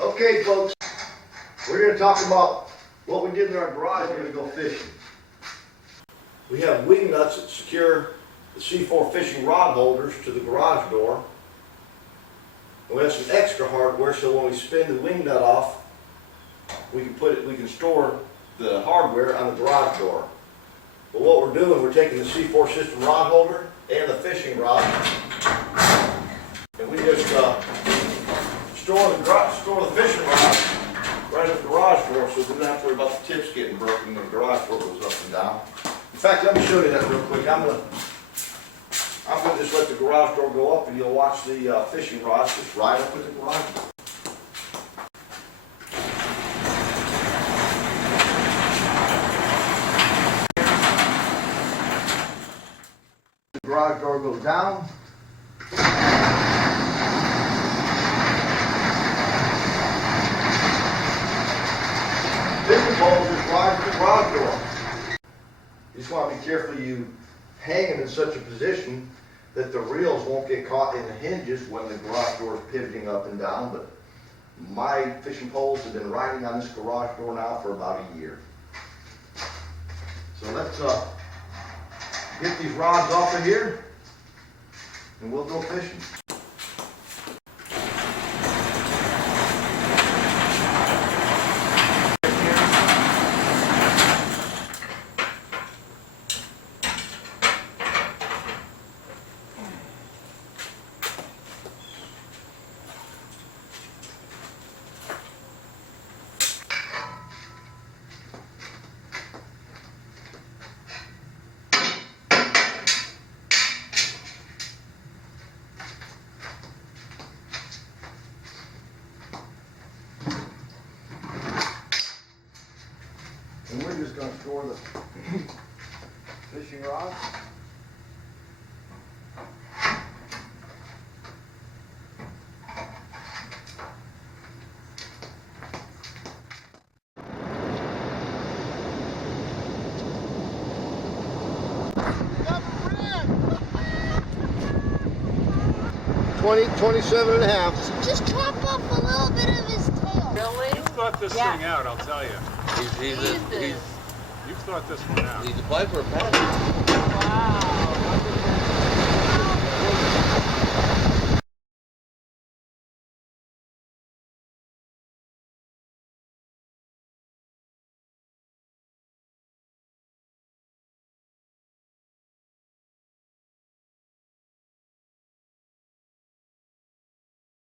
Okay, folks, we're going to talk about what we did in our garage when we go fishing. We have wing nuts that secure the C4 fishing rod holders to the garage door. And we have some extra hardware so when we spin the wing nut off, we can store the hardware on the garage door. But what we're doing, we're taking the C4 system rod holder and the fishing rod, and we just store the fishing rod right at the garage door, so we don't have to worry about the tips getting broken when the garage door goes up and down. In fact, let me show you that real quick. I'm gonna just let the garage door go up, and you'll watch the fishing rods just right up with the garage door. The garage door goes down. Fishing poles just right at the garage door. You just want to be careful you hang them in such a position that the reels won't get caught in the hinges when the garage door is pivoting up and down. But my fishing poles have been riding on this garage door now for about a year. So let's get these rods off of here and we'll go fishing. And we're just going to store the fishing rods. $27 and a half. Just chop off a little bit of his tail. Really? You've thought this thing out, I'll tell you. You've You've thought this one out. applied for a patent. Wow.